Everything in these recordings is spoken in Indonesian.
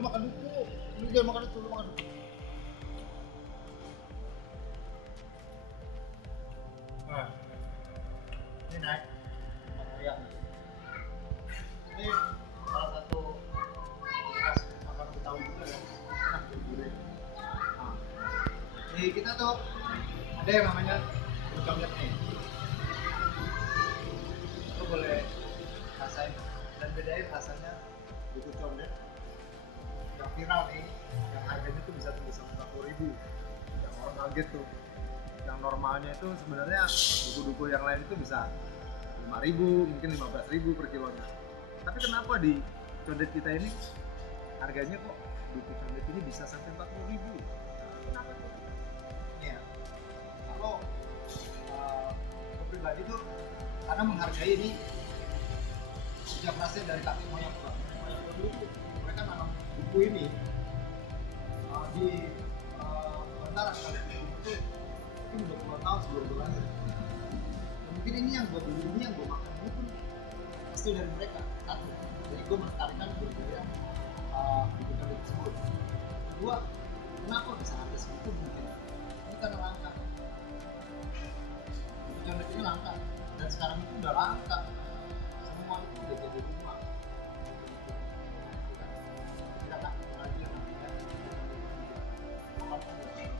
lu makan dulu. Lu jangan makan itu, lu makan dulu. Nah, ini naik. Ya. Ini salah satu khas makanan Betawi juga ya. Enak gurih. Nah, di kita tuh ada yang namanya coklat nih. Itu boleh rasain dan bedain rasanya buku condet yang viral nih, yang harganya tuh bisa tembus 40.000. Yang orang kaget tuh. Yang normalnya itu sebenarnya buku-buku yang lain itu bisa 5.000, mungkin 15.000 per kilonya. Tapi kenapa di condet kita ini harganya kok buku condet ini bisa sampai 40.000? Kenapa tuh? Iya. Kalau aku pribadi tuh karena menghargai ini sejak berasal dari kakek moyang Pak. Dulu mereka nanam buku ini di antara kalian itu mungkin udah puluhan tahun sebelum gue lahir. Mungkin ini yang gue beli, ini yang gue makan ini pun pasti dari mereka. Satu, jadi gue melestarikan budaya buku condet tersebut. Kedua, kenapa bisa harga segitu mungkin? Ini karena langka. Buku condet ini langka dan sekarang itu udah langka. Semua itu udah jadi rumah. Tidak tak lagi yang namanya apapun yang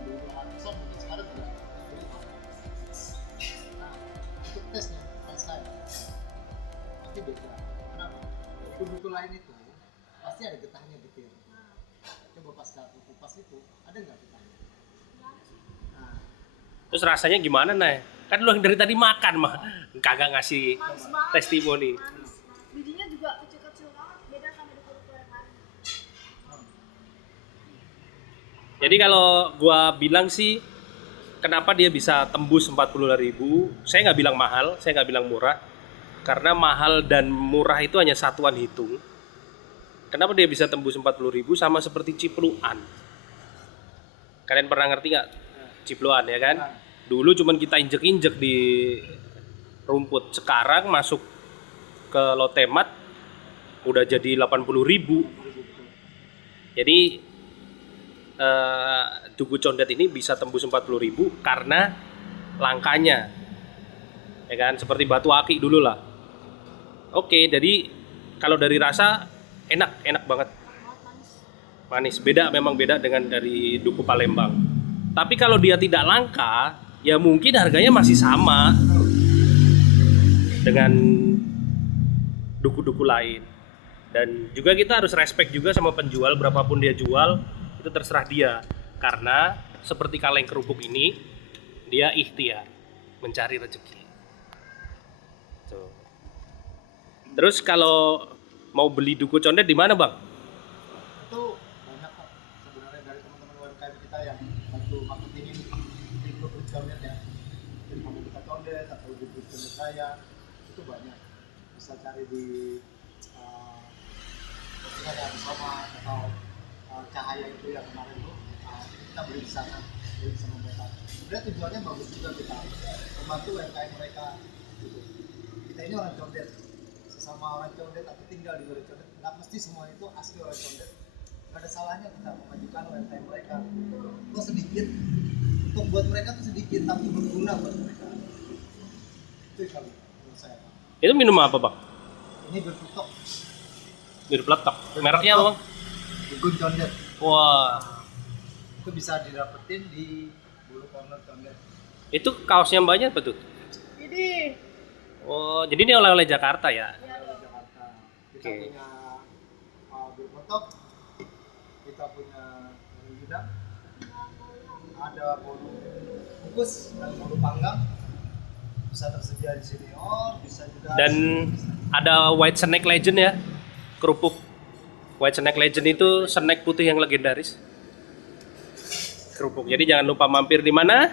dulu ratusan mungkin sekarang tidak. Nah, untuk tesnya, tes saya pasti beda. Kenapa? Buku-buku lain itu pasti ada getahnya getir. Coba pas aku kupas itu ada nggak getahnya? Nah, Terus rasanya gimana, Nay? Kan lu yang dari tadi makan mah kagak ngasih Manis banget. testimoni. Manis. Bijinya juga kecil-kecil banget, beda sama di kulit yang lain. Jadi kalau gua bilang sih kenapa dia bisa tembus 40.000, saya nggak bilang mahal, saya nggak bilang murah. Karena mahal dan murah itu hanya satuan hitung. Kenapa dia bisa tembus 40.000 sama seperti cipluan. Kalian pernah ngerti nggak cipluan ya kan? Dulu cuman kita injek-injek di rumput, sekarang masuk ke lotemat udah jadi 80.000. Jadi Duku Condet ini bisa tembus 40.000 karena langkanya, ya kan, seperti batu aki dulu lah. Oke, jadi kalau dari rasa enak banget, manis. Beda, memang beda dengan dari Duku Palembang. Tapi kalau dia tidak langka, ya mungkin harganya masih sama dengan duku-duku lain. Dan juga kita harus respect juga sama penjual, berapapun dia jual itu terserah dia. Karena seperti kaleng kerupuk ini, dia ikhtiar mencari rezeki. Tuh. Terus kalau mau beli Duku Condet di mana, Bang? itu banyak kok sebenarnya dari teman-teman UMKM kita yang bantu marketingin di grup condet ya, di komunitas condet atau di grup condet saya itu banyak. Bisa cari di postingan ada Soma atau Cahaya itu yang kemarin tuh kita beli di sana, beli sama mereka. Sebenarnya tujuannya bagus juga, kita membantu UMKM mereka gitu. Kita ini orang condet, sesama orang condet tapi tinggal di luar condet, nggak mesti semua itu asli orang condet. Nggak ada salahnya kita memajukan UMKM mereka. Itu sedikit untuk buat mereka tuh sedikit tapi berguna buat mereka. Itu kalau menurut saya. Itu minum apa, Bang? Ini berputok, Bir peletok. Mereknya apa, Bang? Dugun Condet. Wah, Itu bisa didapetin di Bulu Corner Condet. itu kaosnya Mbaknya apa tuh? Ini. Oh, jadi ini oleh-oleh Jakarta ya? Ya, Dari Jakarta. Kita Oke. punya berputok, kita punya rendang, ada bolu kukus dan bolu panggang. Bisa tersedia di sini. Oh, bisa juga. Dan ada White Snake Legend ya, kerupuk. White Snake Legend itu snack putih yang legendaris. Kerupuk. Jadi jangan lupa mampir di mana?